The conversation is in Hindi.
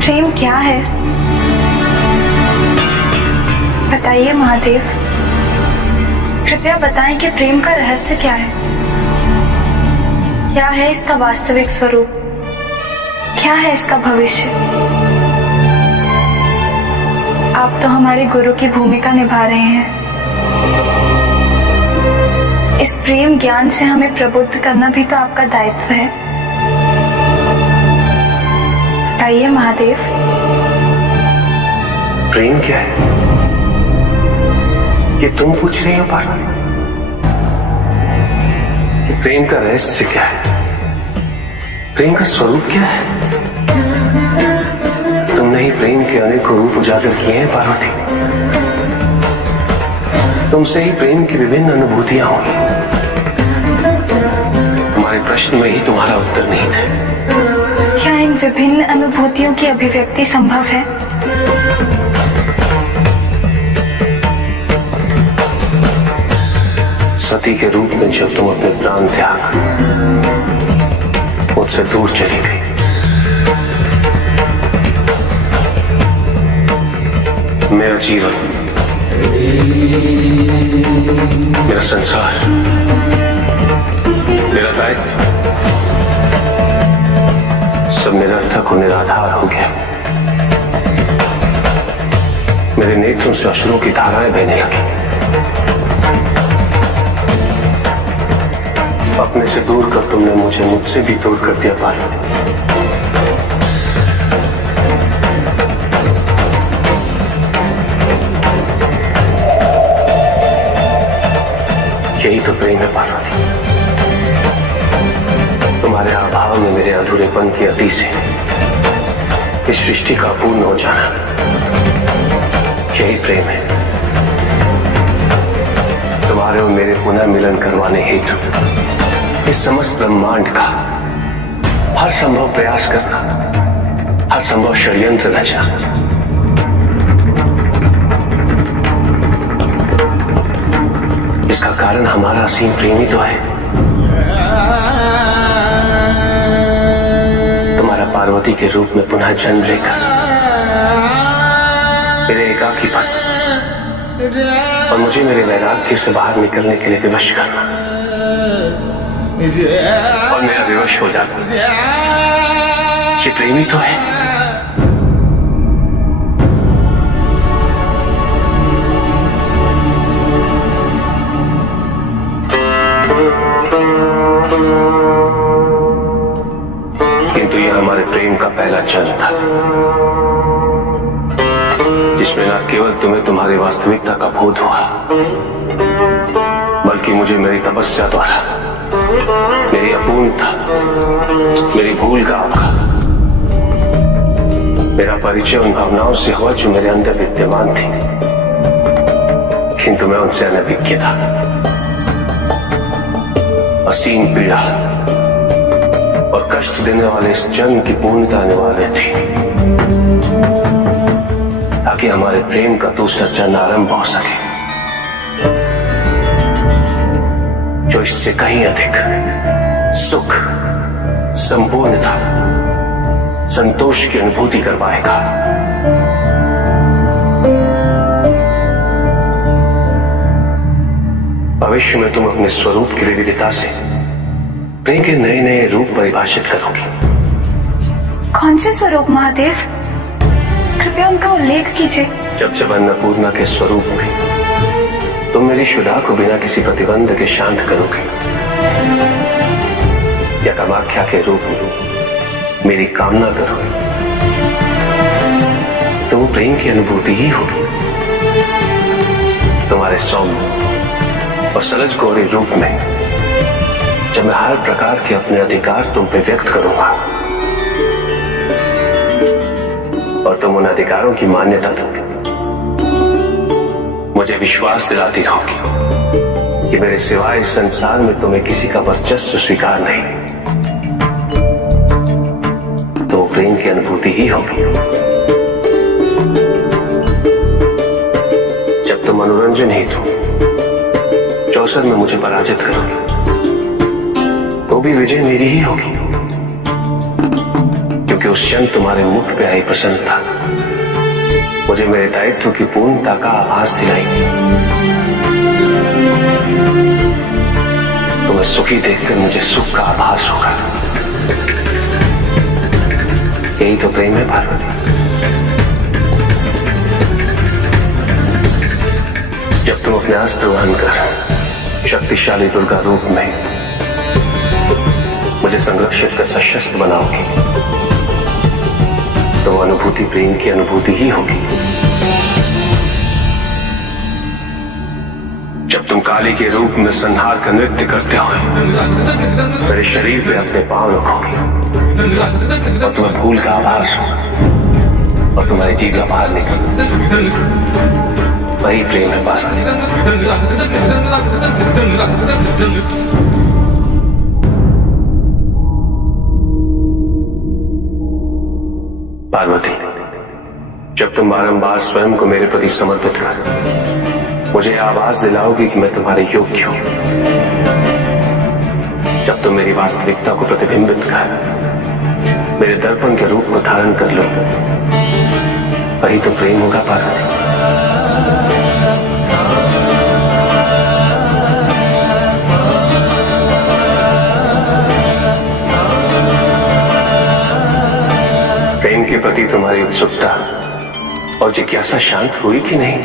प्रेम क्या है? बताइए महादेव, कृपया बताएं कि प्रेम का रहस्य क्या है? क्या है इसका वास्तविक स्वरूप? क्या है इसका भविष्य? आप तो हमारे गुरु की भूमिका निभा रहे हैं। इस प्रेम ज्ञान से हमें प्रबुद्ध करना भी तो आपका दायित्व है। बताइए महादेव। प्रेम क्या है ये तुम पूछ रही हो पार्वती? कि प्रेम का रहस्य क्या है? प्रेम का स्वरूप क्या है? तुमने ही प्रेम के अनेकों रूप उजागर किए हैं पार्वती। तुमसे ही प्रेम की विभिन्न अनुभूतियां हुई। तुम्हारे प्रश्न में ही तुम्हारा उत्तर नहीं था। क्या इन विभिन्न अनुभूतियों की अभिव्यक्ति संभव है? सती के रूप में जब तुम अपने प्राण त्याग मुझसे दूर चली गई, मेरा जीवन, मेरा संसार, मेरा दायित्व सब निरर्थक और निराधार हो गया। मेरे नेत्रों से अश्रुओं की धाराएं बहने लगी। अपने से दूर कर तुमने मुझे मुझसे भी दूर कर दिया पार्वती। यही तो प्रेम है पार्वती। तुम्हारे अभाव में मेरे अधूरेपन की अति से इस सृष्टि का पूर्ण हो जाना, यही प्रेम है। तुम्हारे और मेरे पुनः मिलन करवाने हेतु इस समस्त ब्रह्मांड का हर संभव प्रयास करना, हर संभव षड्यंत्र रचना। इसका कारण हमारा असीम प्रेम ही तो है। तुम्हारा पार्वती के रूप में पुनः जन्म लेकर मेरे एकाकीपन और मुझे मेरे वैराग्य से बाहर निकलने के लिए विवश करना और मेरा विवश हो जाना, ये प्रेम ही तो है। किंतु यह हमारे प्रेम का पहला जन्म था, जिसमें न केवल तुम्हें तुम्हारी वास्तविकता का बोध हुआ, बल्कि मुझे मेरी तपस्या द्वारा मेरी अपूर्णता, मेरी भूल का अवका, मेरा परिचय उन भावनाओं से हुआ जो मेरे अंदर विद्यमान थी, किंतु मैं उनसे अनभिज्ञ था। असीम पीड़ा और कष्ट देने वाले इस जन्म की पूर्णता अनिवार्य थी, ताकि हमारे प्रेम का दूसरा जन्म आरंभ हो सके, जो इससे कहीं अधिक सुख, संपूर्णता, संतोष की अनुभूति करवाएगा। भविष्य में तुम अपने स्वरूप की विविधता से प्रेम के नए नए रूप परिभाषित करोगे। कौन से स्वरूप महादेव? कृपया उनका उल्लेख कीजिए। जब अन्नपूर्णा के स्वरूप में तुम मेरी शुदा को बिना किसी प्रतिबंध के शांत करोगे, या कामाख्या के रूप में मेरी कामना करोगे, तो वो प्रेम की अनुभूति ही होगी। तुम्हारे सौम्य और सरज गौरी रूप में जब मैं हर प्रकार के अपने अधिकार तुम पे व्यक्त करूंगा और तुम उन अधिकारों की मान्यता दोगे, मुझे विश्वास दिलाती रहोगी कि मेरे सिवाय इस संसार में तुम्हें किसी का वर्चस्व स्वीकार नहीं, तो प्रेम की अनुभूति ही होगी। जब तुम मनोरंजन हेतु चौसर में मुझे पराजित करोगे, तो भी विजय मेरी ही होगी, क्योंकि उस क्षण तुम्हारे मुख पे आई प्रसन्नता मुझे मेरे दायित्व की पूर्णता का आभास दिलाएगी। तुम्हें सुखी देखकर मुझे सुख का आभास होगा। यही तो प्रेम है पार्वती। जब तुम अपने अस्त्र वहन कर शक्तिशाली दुर्गा रूप में मुझे संरक्षित कर सशस्त्र बनाओगे तो वो अनुभूति प्रेम की अनुभूति ही होगी। जब तुम काली के रूप में संहार का नृत्य करते हो मेरे शरीर पे अपने पांव रखोगे और तुम्हें भूल का आभास हो और तुम्हारी जीभ बाहर निकल, वही प्रेम है पार्वती। पार्वती, जब तुम बारंबार स्वयं को मेरे प्रति समर्पित कर मुझे आवाज दिलाओगी कि मैं तुम्हारे योग्य हूं, जब तुम मेरी वास्तविकता को प्रतिबिंबित कर मेरे दर्पण के रूप को धारण कर लो, वही तो प्रेम होगा पार्वती। प्रेम के प्रति तुम्हारी उत्सुकता और जिज्ञासा शांत हुई कि नहीं?